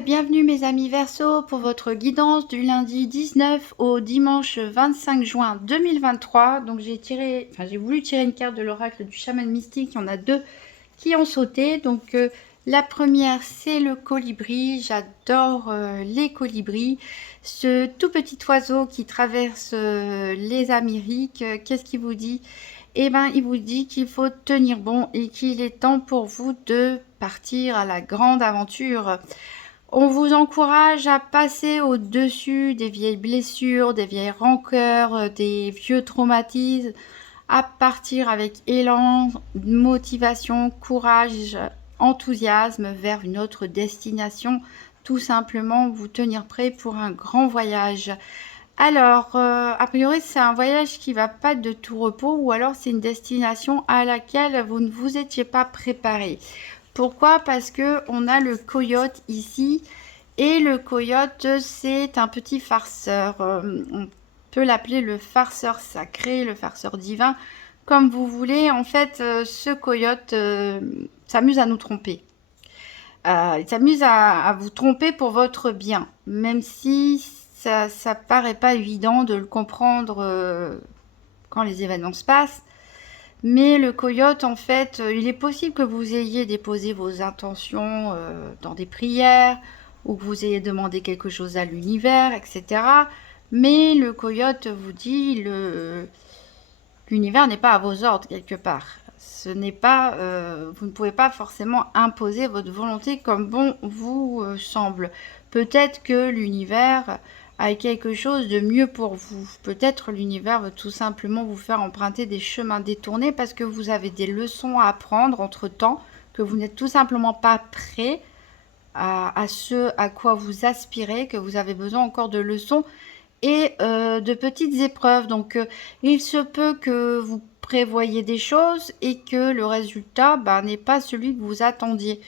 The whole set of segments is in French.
et bienvenue mes amis Verseau pour votre guidance du lundi 19 au dimanche 25 juin 2023. Donc j'ai voulu tirer une carte de l'oracle du chaman mystique. Il y en a deux qui ont sauté. Donc la première c'est le colibri. J'adore les colibris. Ce tout petit oiseau qui traverse les Amériques. Qu'est-ce qu'il vous dit? Eh bien, il vous dit qu'il faut tenir bon et qu'il est temps pour vous de partir à la grande aventure. On vous encourage à passer au-dessus des vieilles blessures, des vieilles rancœurs, des vieux traumatismes, à partir avec élan, motivation, courage, enthousiasme vers une autre destination. Tout simplement vous tenir prêt pour un grand voyage. Alors, a priori, c'est un voyage qui va pas de tout repos ou alors c'est une destination à laquelle vous ne vous étiez pas préparé. Pourquoi? Parce que on a le coyote ici et le coyote c'est un petit farceur. On peut l'appeler le farceur sacré, le farceur divin, comme vous voulez. En fait, ce coyote s'amuse à nous tromper. Il s'amuse à vous tromper pour votre bien, même si ça paraît pas évident de le comprendre quand les événements se passent. Mais le coyote, en fait, il est possible que vous ayez déposé vos intentions dans des prières ou que vous ayez demandé quelque chose à l'univers, etc. Mais le coyote vous dit l'univers n'est pas à vos ordres quelque part. Ce n'est pas, vous ne pouvez pas forcément imposer votre volonté comme bon vous semble. Peut-être que l'univers a quelque chose de mieux pour vous. Peut-être l'univers veut tout simplement vous faire emprunter des chemins détournés parce que vous avez des leçons à apprendre entre-temps, que vous n'êtes tout simplement pas prêt à ce à quoi vous aspirez, que vous avez besoin encore de leçons et de petites épreuves. Donc, il se peut que vous prévoyez des choses et que le résultat n'est pas celui que vous attendiez.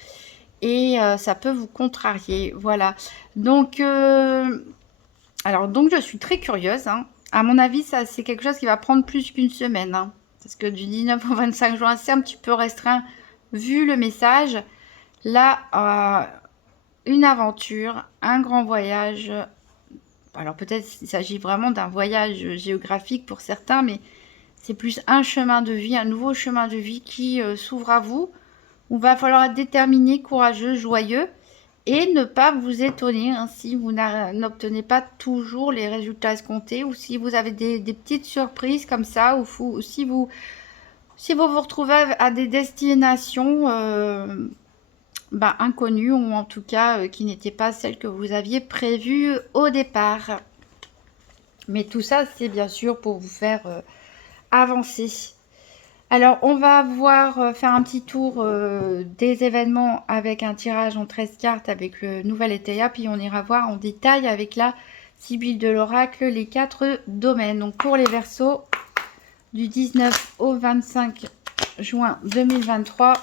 Et ça peut vous contrarier. Voilà. Donc, donc je suis très curieuse. Hein. À mon avis, ça c'est quelque chose qui va prendre plus qu'une semaine. Hein. Parce que du 19 au 25 juin, c'est un petit peu restreint vu le message. Là, une aventure, un grand voyage. Alors peut-être il s'agit vraiment d'un voyage géographique pour certains, mais c'est plus un chemin de vie, un nouveau chemin de vie qui s'ouvre à vous. Où il va falloir être déterminé, courageux, joyeux et ne pas vous étonner hein, si vous n'obtenez pas toujours les résultats escomptés ou si vous avez des petites surprises comme ça ou si vous vous retrouvez à des destinations inconnues ou en tout cas qui n'étaient pas celles que vous aviez prévues au départ. Mais tout ça, c'est bien sûr pour vous faire avancer. Alors, on va faire un petit tour des événements avec un tirage en 13 cartes avec le nouvel ETA, puis on ira voir en détail avec la Sibylle de l'Oracle les 4 domaines. Donc, pour les Verseaux, du 19 au 25 juin 2023.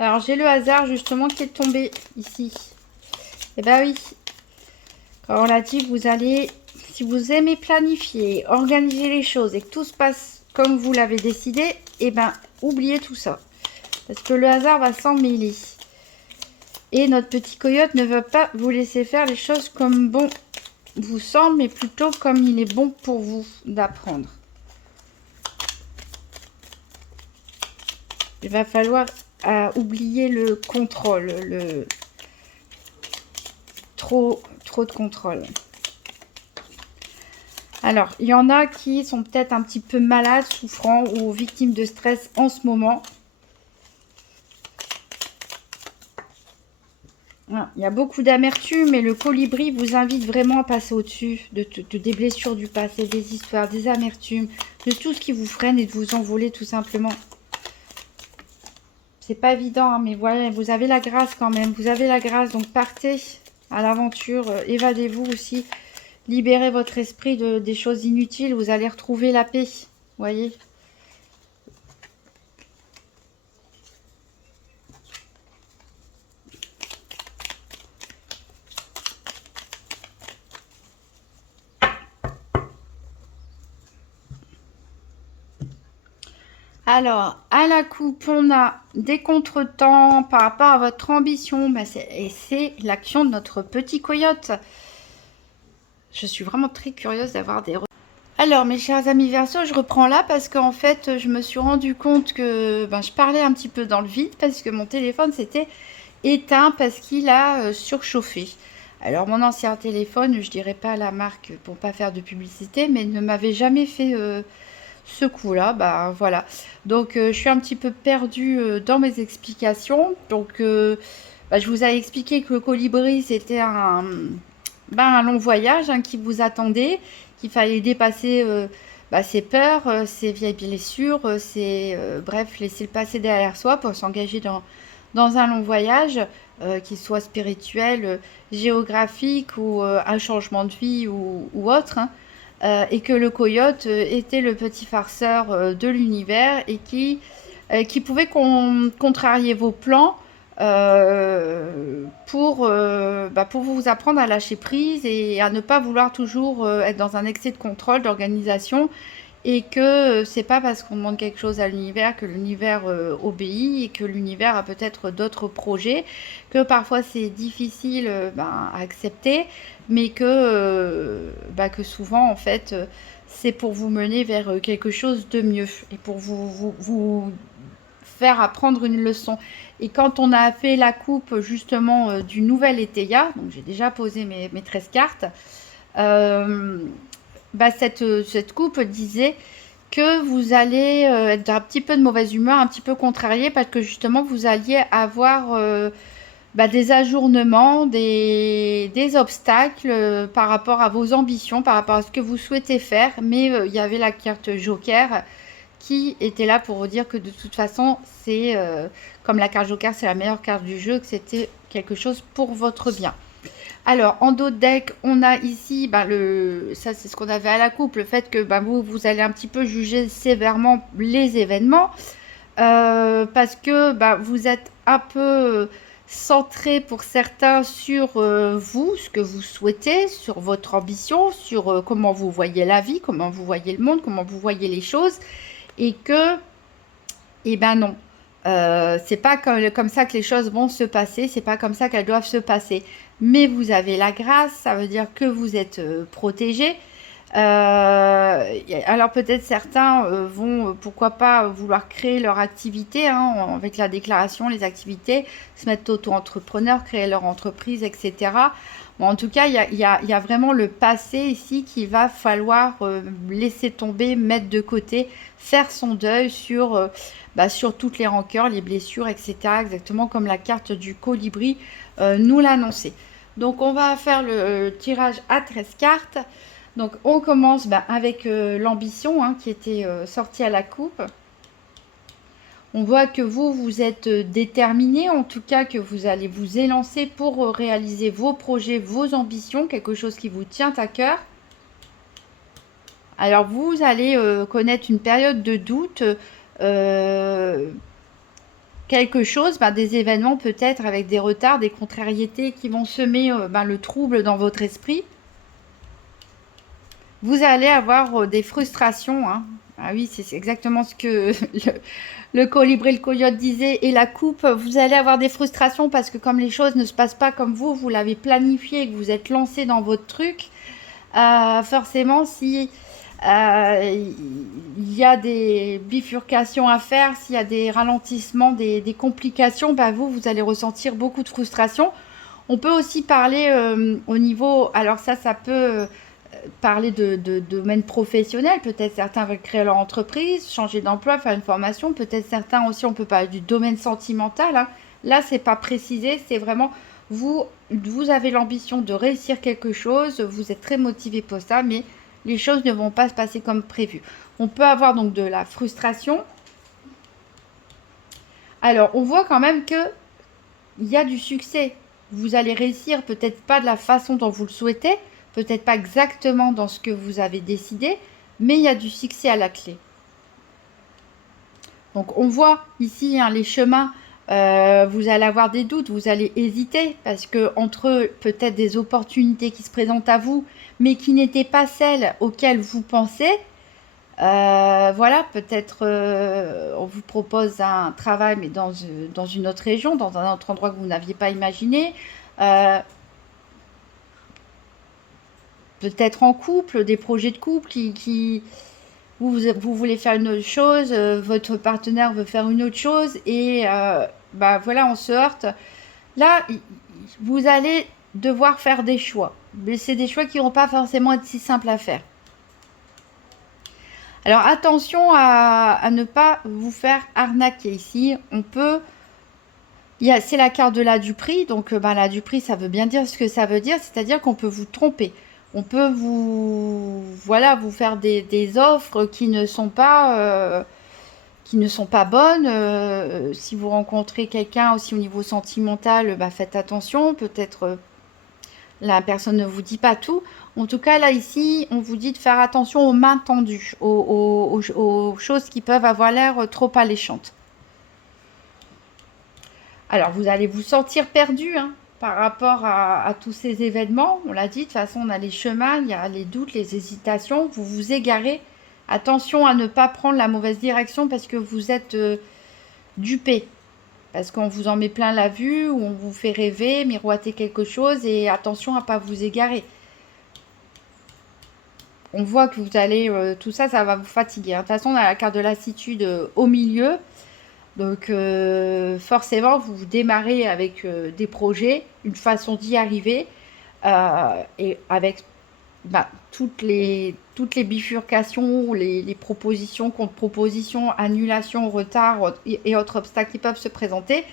Alors, j'ai le hasard justement qui est tombé ici. Et bah oui, quand on l'a dit, vous allez, si vous aimez planifier, organiser les choses et que tout se passe comme vous l'avez décidé, et ben oubliez tout ça. Parce que le hasard va s'en mêler. Et notre petit coyote ne veut pas vous laisser faire les choses comme bon vous semble, mais plutôt comme il est bon pour vous d'apprendre. Il va falloir oublier le contrôle, trop de contrôle. Alors, il y en a qui sont peut-être un petit peu malades, souffrants ou victimes de stress en ce moment. Voilà, il y a beaucoup d'amertume, mais le colibri vous invite vraiment à passer au-dessus des blessures du passé, des histoires, des amertumes, de tout ce qui vous freine et de vous envoler tout simplement. C'est pas évident, hein, mais voilà, vous avez la grâce quand même. Vous avez la grâce, donc partez à l'aventure, évadez-vous aussi. Libérez votre esprit des choses inutiles, vous allez retrouver la paix, voyez. Alors, à la coupe, on a des contretemps par rapport à votre ambition. Bah, et c'est l'action de notre petit coyote. Je suis vraiment très curieuse d'avoir des... Alors, mes chers amis Verseau, je reprends là parce qu'en fait, je me suis rendu compte que je parlais un petit peu dans le vide parce que mon téléphone s'était éteint parce qu'il a surchauffé. Alors, mon ancien téléphone, je dirais pas la marque pour pas faire de publicité, mais ne m'avait jamais fait ce coup-là. Bah voilà. Donc, je suis un petit peu perdue dans mes explications. Donc, je vous ai expliqué que le colibri, c'était un long voyage qui vous attendait, qu'il fallait dépasser ses peurs, ses vieilles blessures, bref, laisser le passé derrière soi pour s'engager dans un long voyage, qu'il soit spirituel, géographique ou un changement de vie ou autre. Et que le coyote était le petit farceur de l'univers et qui pouvait contrarier vos plans pour vous apprendre à lâcher prise et à ne pas vouloir toujours être dans un excès de contrôle, d'organisation, et que c'est pas parce qu'on demande quelque chose à l'univers que l'univers obéit et que l'univers a peut-être d'autres projets, que parfois c'est difficile à accepter, mais que souvent en fait c'est pour vous mener vers quelque chose de mieux et pour vous faire apprendre une leçon. Et quand on a fait la coupe justement du nouvel Eteia, donc j'ai déjà posé mes 13 cartes, euh, cette coupe disait que vous allez être d'un petit peu de mauvaise humeur, un petit peu contrarié, parce que justement vous alliez avoir des ajournements, des obstacles par rapport à vos ambitions, par rapport à ce que vous souhaitez faire, mais il y avait la carte Joker qui était là pour vous dire que de toute façon, c'est comme la carte Joker, c'est la meilleure carte du jeu, que c'était quelque chose pour votre bien. Alors, en dos de deck, on a ici, ça c'est ce qu'on avait à la coupe, le fait que vous allez un petit peu juger sévèrement les événements, parce que vous êtes un peu centré pour certains sur vous, ce que vous souhaitez, sur votre ambition, sur comment vous voyez la vie, comment vous voyez le monde, comment vous voyez les choses, et que, eh ben non, c'est pas comme ça que les choses vont se passer, c'est pas comme ça qu'elles doivent se passer. Mais vous avez la grâce, ça veut dire que vous êtes protégé. Alors peut-être certains vont, pourquoi pas, vouloir créer leur activité avec la déclaration, les activités, se mettre auto-entrepreneur, créer leur entreprise, etc. Bon, en tout cas, il y a vraiment le passé ici qu'il va falloir laisser tomber, mettre de côté, faire son deuil sur toutes les rancœurs, les blessures, etc. Exactement comme la carte du colibri nous l'annonçait. Donc on va faire le tirage à 13 cartes. Donc on commence avec l'ambition qui était sortie à la coupe. On voit que vous êtes déterminé, en tout cas que vous allez vous élancer pour réaliser vos projets, vos ambitions, quelque chose qui vous tient à cœur. Alors vous allez connaître une période de doute, quelque chose, des événements peut-être avec des retards, des contrariétés qui vont semer le trouble dans votre esprit. Vous allez avoir des frustrations. Ah oui, c'est exactement ce que le colibri et le coyote disaient. Et la coupe, vous allez avoir des frustrations parce que comme les choses ne se passent pas comme vous l'avez planifié et que vous êtes lancé dans votre truc, forcément, si il y a des bifurcations à faire, s'il y a des ralentissements, des complications, vous allez ressentir beaucoup de frustration. On peut aussi parler au niveau, alors ça peut parler de domaine professionnel. Peut-être certains veulent créer leur entreprise, changer d'emploi, faire une formation. Peut-être certains aussi, on peut parler du domaine sentimental. Là, c'est pas précisé, c'est vraiment vous avez l'ambition de réussir quelque chose, vous êtes très motivé pour ça, mais les choses ne vont pas se passer comme prévu. On peut avoir donc de la frustration. Alors, on voit quand même que il y a du succès. Vous allez réussir, peut-être pas de la façon dont vous le souhaitez, peut-être pas exactement dans ce que vous avez décidé, mais il y a du succès à la clé. Donc on voit ici les chemins, vous allez avoir des doutes, vous allez hésiter, parce que entre peut-être des opportunités qui se présentent à vous, mais qui n'étaient pas celles auxquelles vous pensez, Voilà, peut-être on vous propose un travail, mais dans une autre région, dans un autre endroit que vous n'aviez pas imaginé. Euh, Peut-être en couple, des projets de couple vous voulez faire une autre chose, votre partenaire veut faire une autre chose, et bah voilà, on se heurte. Là, vous allez devoir faire des choix, mais c'est des choix qui vont pas forcément être si simples à faire. Alors attention à ne pas vous faire arnaquer ici. On peut, c'est la carte de la Duperie, donc bah, la Duperie, ça veut bien dire ce que ça veut dire, c'est-à-dire qu'on peut vous tromper. On peut voilà, vous faire des offres qui ne sont pas bonnes. Si vous rencontrez quelqu'un aussi au niveau sentimental, bah, faites attention. Peut-être la personne ne vous dit pas tout. En tout cas, là, ici, on vous dit de faire attention aux mains tendues, aux choses qui peuvent avoir l'air trop alléchantes. Alors, vous allez vous sentir perdu hein, par rapport à tous ces événements. On l'a dit, de toute façon, on a les chemins, il y a les doutes, les hésitations. Vous vous égarez. Attention à ne pas prendre la mauvaise direction parce que vous êtes dupé. Parce qu'on vous en met plein la vue, ou on vous fait rêver, miroiter quelque chose. Et attention à ne pas vous égarer. On voit que vous allez... tout ça, ça va vous fatiguer. De toute façon, on a la carte de lassitude au milieu. Donc forcément, vous démarrez avec des projets, une façon d'y arriver, et avec bah, toutes les bifurcations, les propositions, contre-propositions, annulations, retards et autres obstacles qui peuvent se présenter.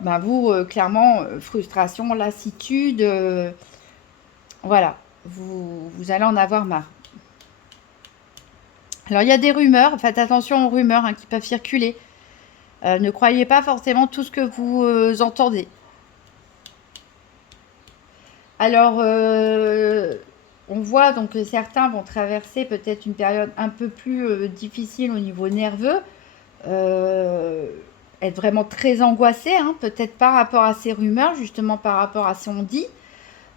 Bah, vous, clairement, frustration, lassitude, voilà, vous allez en avoir marre. Alors il y a des rumeurs, faites attention aux rumeurs hein, qui peuvent circuler. Ne croyez pas forcément tout ce que vous entendez. Alors, on voit donc que certains vont traverser peut-être une période un peu plus difficile au niveau nerveux, être vraiment très angoissé, hein, peut-être par rapport à ces rumeurs, justement par rapport à ce qu'on dit.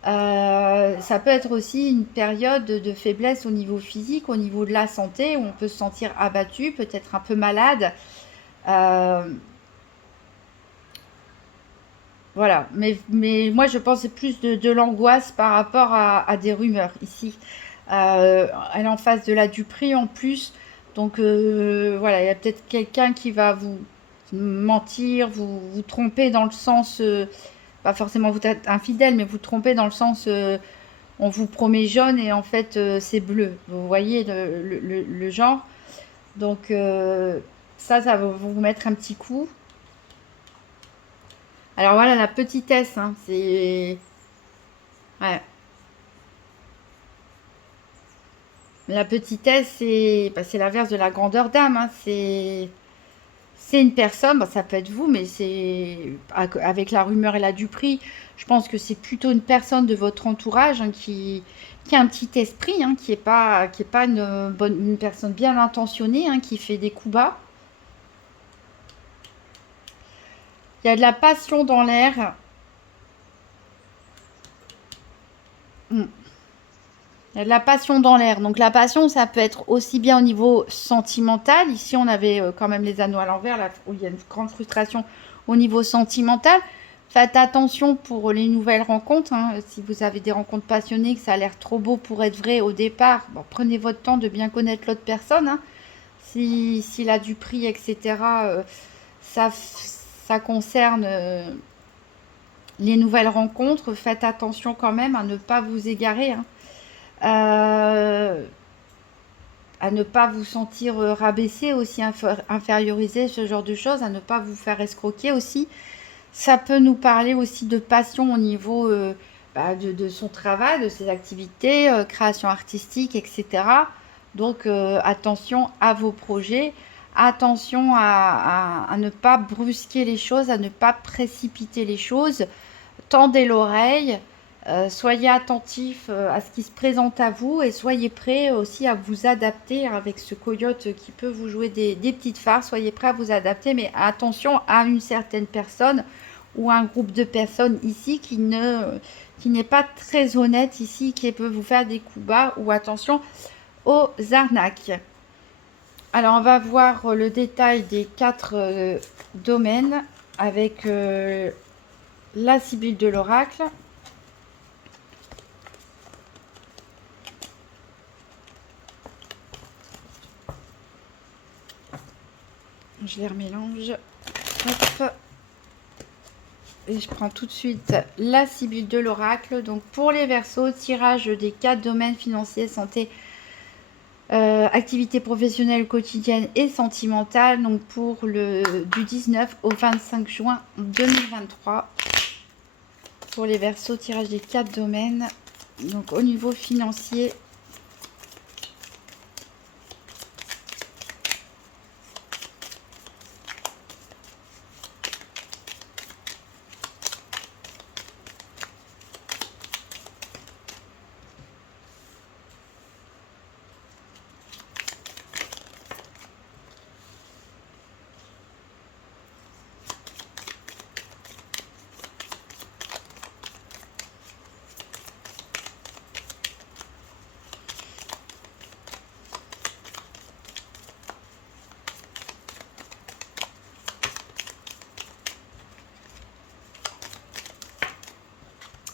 Ça peut être aussi une période de faiblesse au niveau physique, au niveau de la santé, où on peut se sentir abattu, peut-être un peu malade. Euh, Voilà, mais moi je pense que c'est plus de l'angoisse par rapport à des rumeurs ici. Elle est en face de la Duperie en plus, donc voilà, il y a peut-être quelqu'un qui va vous mentir, vous tromper dans le sens, pas forcément vous êtes infidèle, mais vous tromper dans le sens, on vous promet jaune et en fait c'est bleu. Vous voyez le genre. Donc ça va vous mettre un petit coup. Alors voilà, la petitesse, hein, c'est... Ouais. La petitesse, c'est l'inverse de la grandeur d'âme. Hein. C'est une personne, bon, ça peut être vous, mais c'est avec la rumeur et la duperie, je pense que c'est plutôt une personne de votre entourage hein, qui a un petit esprit, hein, qui est pas une personne bien intentionnée, hein, qui fait des coups bas. Il y a de la passion dans l'air. Hmm. Il y a de la passion dans l'air. Donc la passion, ça peut être aussi bien au niveau sentimental. Ici, on avait quand même les anneaux à l'envers, là où il y a une grande frustration au niveau sentimental. Faites attention pour les nouvelles rencontres. Hein. Si vous avez des rencontres passionnées, que ça a l'air trop beau pour être vrai au départ, bon, prenez votre temps de bien connaître l'autre personne. Hein. S'il a du prix, etc., ça concerne les nouvelles rencontres. Faites attention quand même à ne pas vous égarer. Hein. Euh, à ne pas vous sentir rabaissé aussi, infériorisé, ce genre de choses, à ne pas vous faire escroquer aussi. Ça peut nous parler aussi de passion au niveau bah, de son travail, de ses activités, création artistique, etc. Donc attention à vos projets, attention à ne pas brusquer les choses, à ne pas précipiter les choses. Tendez l'oreille, soyez attentif à ce qui se présente à vous et soyez prêt aussi à vous adapter avec ce coyote qui peut vous jouer des petites farces. Soyez prêt à vous adapter, mais attention à une certaine personne ou un groupe de personnes ici qui n'est pas très honnête ici, qui peut vous faire des coups bas, ou attention aux arnaques. Alors, on va voir le détail des 4 domaines avec la Sibylle de l'oracle. Je les remélange. Hop. Et je prends tout de suite la Sibylle de l'oracle. Donc pour les Verseaux, tirage des 4 domaines financiers, santé, activité professionnelle quotidienne et sentimentale. Donc pour du 19 au 25 juin 2023. Pour les Verseaux, tirage des 4 domaines. Donc au niveau financier.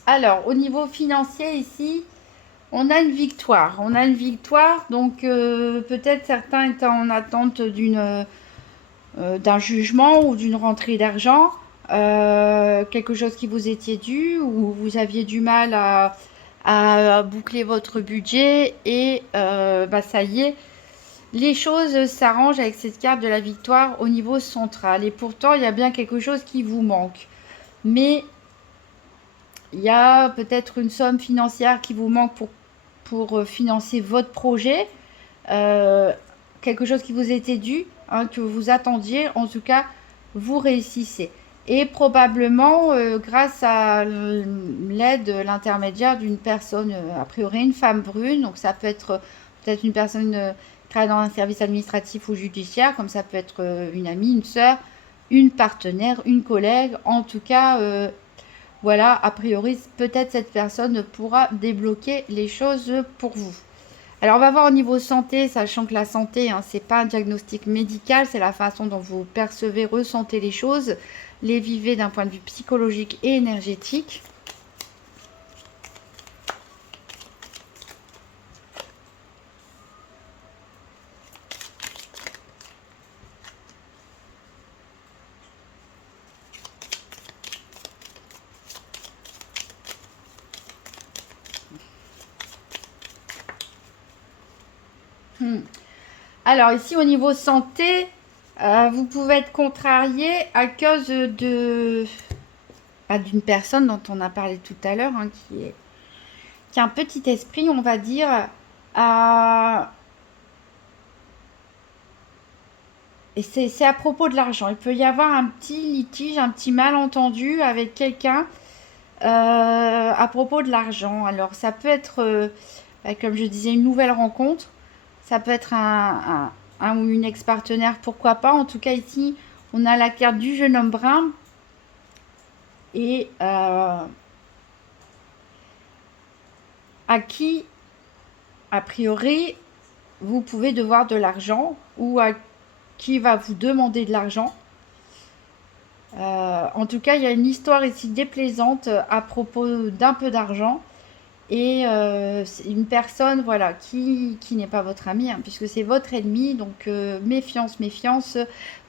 Alors, au niveau financier, ici, on a une victoire. On a une victoire, donc peut-être certains étaient en attente d'un jugement ou d'une rentrée d'argent, quelque chose qui vous était dû ou vous aviez du mal à boucler votre budget et ça y est, les choses s'arrangent avec cette carte de la victoire au niveau central. Et pourtant, il y a bien quelque chose qui vous manque. Mais il y a peut-être une somme financière qui vous manque pour financer votre projet. Quelque chose qui vous était dû, hein, que vous attendiez. En tout cas, vous réussissez. Et probablement, grâce à l'aide, l'intermédiaire d'une personne, a priori une femme brune. Donc ça peut être peut-être une personne qui travaille dans un service administratif ou judiciaire, comme ça peut être une amie, une sœur, une partenaire, une collègue. En tout cas, voilà, a priori, peut-être cette personne pourra débloquer les choses pour vous. Alors, on va voir au niveau santé, sachant que la santé, hein, c'est pas un diagnostic médical, c'est la façon dont vous percevez, ressentez les choses, les vivez d'un point de vue psychologique et énergétique. Alors ici au niveau santé, vous pouvez être contrarié à cause d'une personne dont on a parlé tout à l'heure, hein, qui a un petit esprit, on va dire, et c'est à propos de l'argent. Il peut y avoir un petit litige, un petit malentendu avec quelqu'un à propos de l'argent. Alors ça peut être, comme je disais, une nouvelle rencontre. Ça peut être un ou une ex-partenaire, pourquoi pas. En tout cas, ici, on a la carte du jeune homme brun. Et à qui, a priori, vous pouvez devoir de l'argent ou à qui va vous demander de l'argent. En tout cas, il y a une histoire ici déplaisante à propos d'un peu d'argent. Et c'est une personne, voilà, qui n'est pas votre ami, hein, puisque c'est votre ennemi. Donc, méfiance, méfiance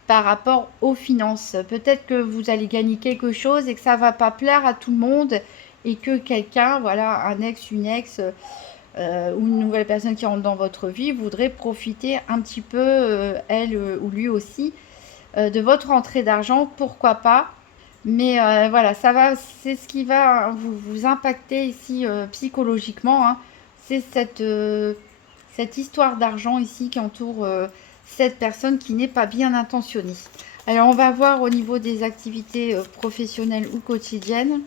par rapport aux finances. Peut-être que vous allez gagner quelque chose et que ça va pas plaire à tout le monde et que quelqu'un, voilà, un ex, une ex ou une nouvelle personne qui rentre dans votre vie voudrait profiter un petit peu, elle ou lui aussi, de votre rentrée d'argent, pourquoi pas. Mais voilà, c'est ce qui va vous impacter ici psychologiquement, hein. C'est cette histoire d'argent ici qui entoure cette personne qui n'est pas bien intentionnée. Alors on va voir au niveau des activités professionnelles ou quotidiennes.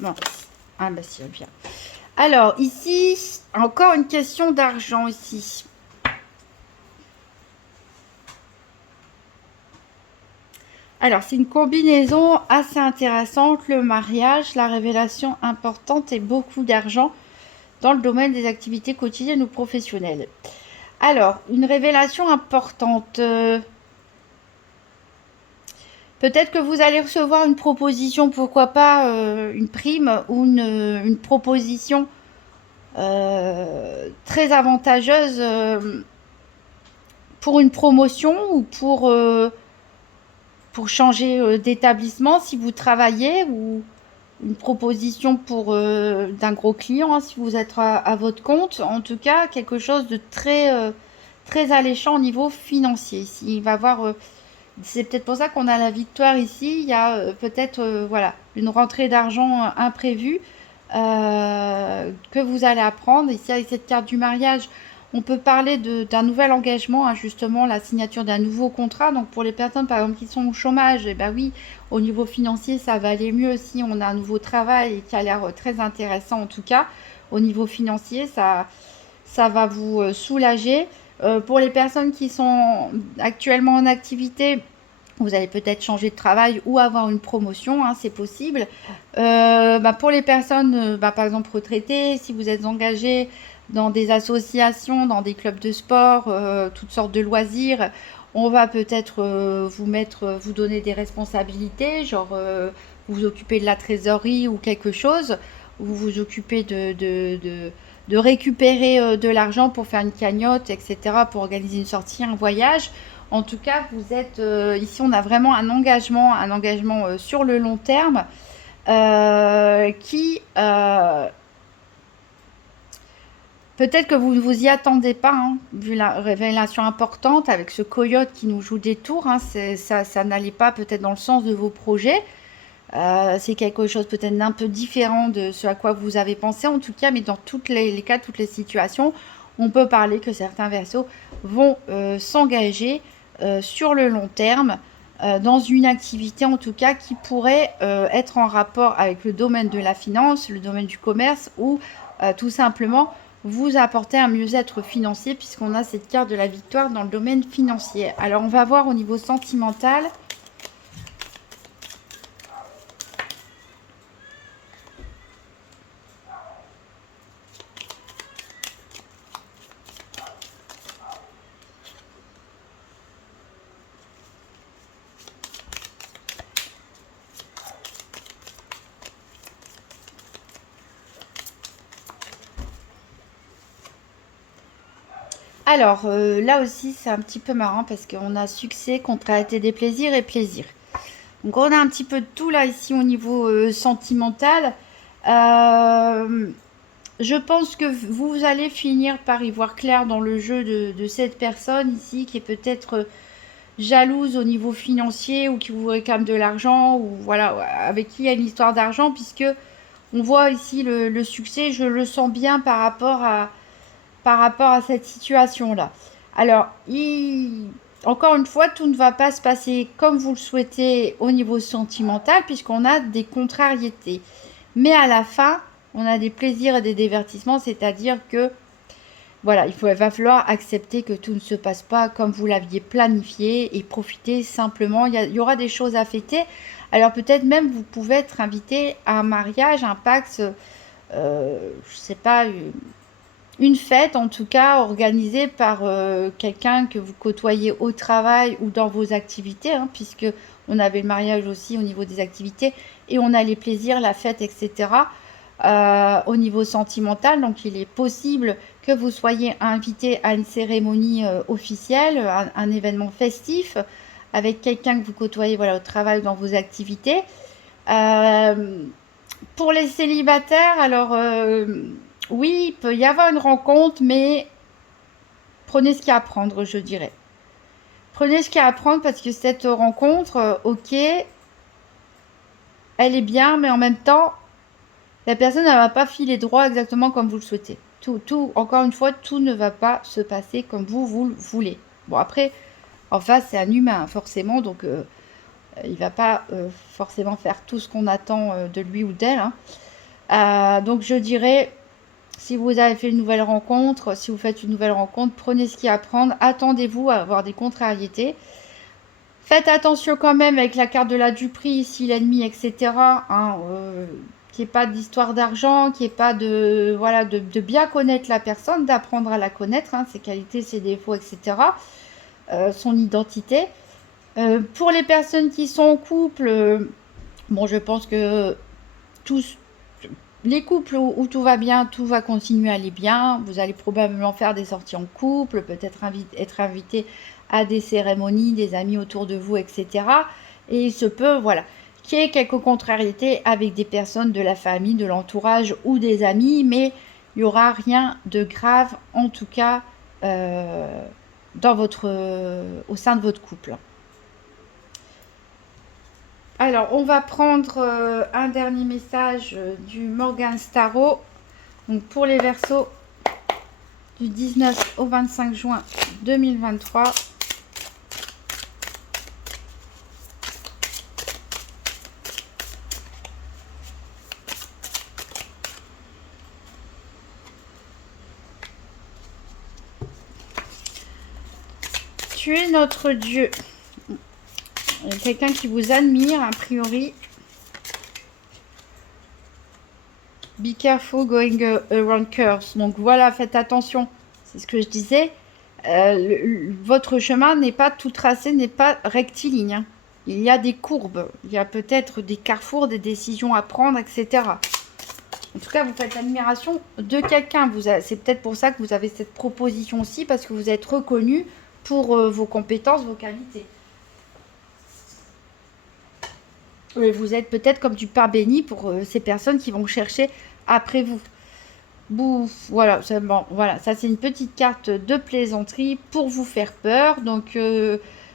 Non. Ah bah si, bien. Alors, ici, encore une question d'argent ici. Alors, c'est une combinaison assez intéressante. Le mariage, la révélation importante et beaucoup d'argent dans le domaine des activités quotidiennes ou professionnelles. Alors, une révélation importante. Peut-être que vous allez recevoir une proposition, pourquoi pas une prime ou une proposition très avantageuse pour une promotion ou pour changer d'établissement si vous travaillez, ou une proposition pour d'un gros client hein, si vous êtes à votre compte. En tout cas, quelque chose de très alléchant au niveau financier. Ici, il va avoir c'est peut-être pour ça qu'on a la victoire ici. Il y a peut-être voilà, une rentrée d'argent imprévue que vous allez apprendre. Ici, avec cette carte du mariage, on peut parler d'un nouvel engagement, hein, justement, la signature d'un nouveau contrat. Donc, pour les personnes, par exemple, qui sont au chômage, eh ben oui, au niveau financier, ça va aller mieux si on a un nouveau travail et qui a l'air très intéressant, en tout cas. Au niveau financier, ça va vous soulager. Pour les personnes qui sont actuellement en activité, vous allez peut-être changer de travail ou avoir une promotion, hein, c'est possible. Pour les personnes, par exemple retraitées, si vous êtes engagé dans des associations, dans des clubs de sport, toutes sortes de loisirs, on va peut-être vous donner des responsabilités, genre vous occupez de la trésorerie ou quelque chose, vous vous occupez de récupérer de l'argent pour faire une cagnotte, etc., pour organiser une sortie, un voyage. En tout cas, vous êtes ici, on a vraiment un engagement sur le long terme qui peut-être que vous ne vous y attendez pas, hein, vu la révélation importante avec ce coyote qui nous joue des tours. Hein, ça n'allait pas peut-être dans le sens de vos projets. C'est quelque chose peut-être d'un peu différent de ce à quoi vous avez pensé en tout cas, mais dans tous les cas, toutes les situations, on peut parler que certains Verseaux vont s'engager sur le long terme dans une activité en tout cas qui pourrait être en rapport avec le domaine de la finance, le domaine du commerce, ou tout simplement vous apporter un mieux-être financier, puisqu'on a cette carte de la victoire dans le domaine financier. Alors on va voir au niveau sentimental. Alors, là aussi, c'est un petit peu marrant parce qu'on a succès, contrariété des plaisirs et plaisir. Donc, on a un petit peu de tout là, ici, au niveau sentimental. Je pense que vous allez finir par y voir clair dans le jeu de cette personne ici qui est peut-être jalouse au niveau financier ou qui vous réclame de l'argent, ou voilà, avec qui il y a une histoire d'argent, puisque on voit ici le succès. Je le sens bien par rapport à cette situation-là. Alors, encore une fois, tout ne va pas se passer comme vous le souhaitez au niveau sentimental, puisqu'on a des contrariétés. Mais à la fin, on a des plaisirs et des divertissements, c'est-à-dire que, voilà, va falloir accepter que tout ne se passe pas comme vous l'aviez planifié et profiter simplement. Il y aura des choses à fêter. Alors peut-être même vous pouvez être invité à un mariage, un Pax, je sais pas, une fête en tout cas organisée par quelqu'un que vous côtoyez au travail ou dans vos activités, hein, puisque on avait le mariage aussi au niveau des activités et on a les plaisirs, la fête, etc. Au niveau sentimental. Donc il est possible que vous soyez invité à une cérémonie officielle, un événement festif avec quelqu'un que vous côtoyez, voilà, au travail, dans vos activités. Pour les célibataires, alors oui, il peut y avoir une rencontre, mais prenez ce qu'il y a à prendre, je dirais. Prenez ce qu'il y a à prendre, parce que cette rencontre, ok, elle est bien, mais en même temps, la personne ne va pas filer droit exactement comme vous le souhaitez. Encore une fois, tout ne va pas se passer comme vous le voulez. Bon, après, en face, c'est un humain, forcément, donc il va pas forcément faire tout ce qu'on attend de lui ou d'elle, hein. Donc je dirais, si vous avez fait une nouvelle rencontre, si vous faites une nouvelle rencontre, prenez ce qu'il y a à prendre. Attendez-vous à avoir des contrariétés. Faites attention quand même avec la carte de la Duperie, ici l'ennemi, etc. Hein, qu'il n'y ait pas d'histoire d'argent, qu'il n'y ait pas de... Voilà, de bien connaître la personne, d'apprendre à la connaître, hein, ses qualités, ses défauts, etc. Son identité. Pour les personnes qui sont en couple, bon, je pense que tous les couples où tout va bien, tout va continuer à aller bien. Vous allez probablement faire des sorties en couple, peut-être être invité à des cérémonies, des amis autour de vous, etc. Et il se peut, voilà, qu'il y ait quelques contrariétés avec des personnes de la famille, de l'entourage ou des amis, mais il n'y aura rien de grave, en tout cas, au sein de votre couple. Alors, on va prendre un dernier message du Morgan Starro. Donc, pour les Verseaux, du 19 au 25 juin 2023. Tu es notre Dieu. Il y a quelqu'un qui vous admire, a priori. Be careful going around curves. Donc voilà, faites attention. C'est ce que je disais. Votre chemin n'est pas tout tracé, n'est pas rectiligne. Hein. Il y a des courbes. Il y a peut-être des carrefours, des décisions à prendre, etc. En tout cas, vous faites l'admiration de quelqu'un. C'est peut-être pour ça que vous avez cette proposition aussi, parce que vous êtes reconnu pour vos compétences, vos qualités. Vous êtes peut-être comme du pain béni pour ces personnes qui vont chercher après vous. Bouf, voilà, bon, voilà, ça c'est une petite carte de plaisanterie pour vous faire peur. Donc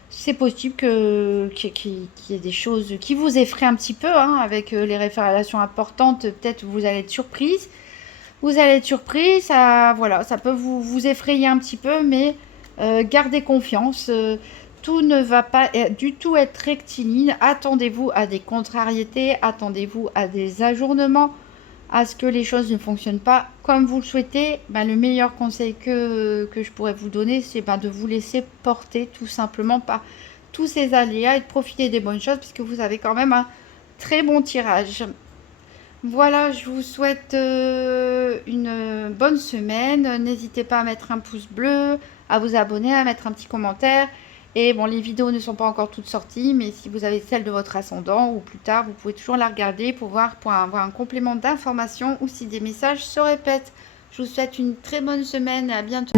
c'est possible qu'il y ait des choses qui vous effraient un petit peu, hein, avec les révélations importantes. Peut-être vous allez être surprise. Vous allez être surprise, ça, voilà, ça peut vous effrayer un petit peu, mais gardez confiance. Tout ne va pas du tout être rectiligne. Attendez-vous à des contrariétés, attendez-vous à des ajournements, à ce que les choses ne fonctionnent pas comme vous le souhaitez. Ben, le meilleur conseil que je pourrais vous donner, c'est de vous laisser porter tout simplement par tous ces aléas et de profiter des bonnes choses, puisque vous avez quand même un très bon tirage. Voilà, je vous souhaite une bonne semaine. N'hésitez pas à mettre un pouce bleu, à vous abonner, à mettre un petit commentaire. Et bon, les vidéos ne sont pas encore toutes sorties, mais si vous avez celle de votre ascendant ou plus tard, vous pouvez toujours la regarder pour avoir un complément d'information ou si des messages se répètent. Je vous souhaite une très bonne semaine et à bientôt.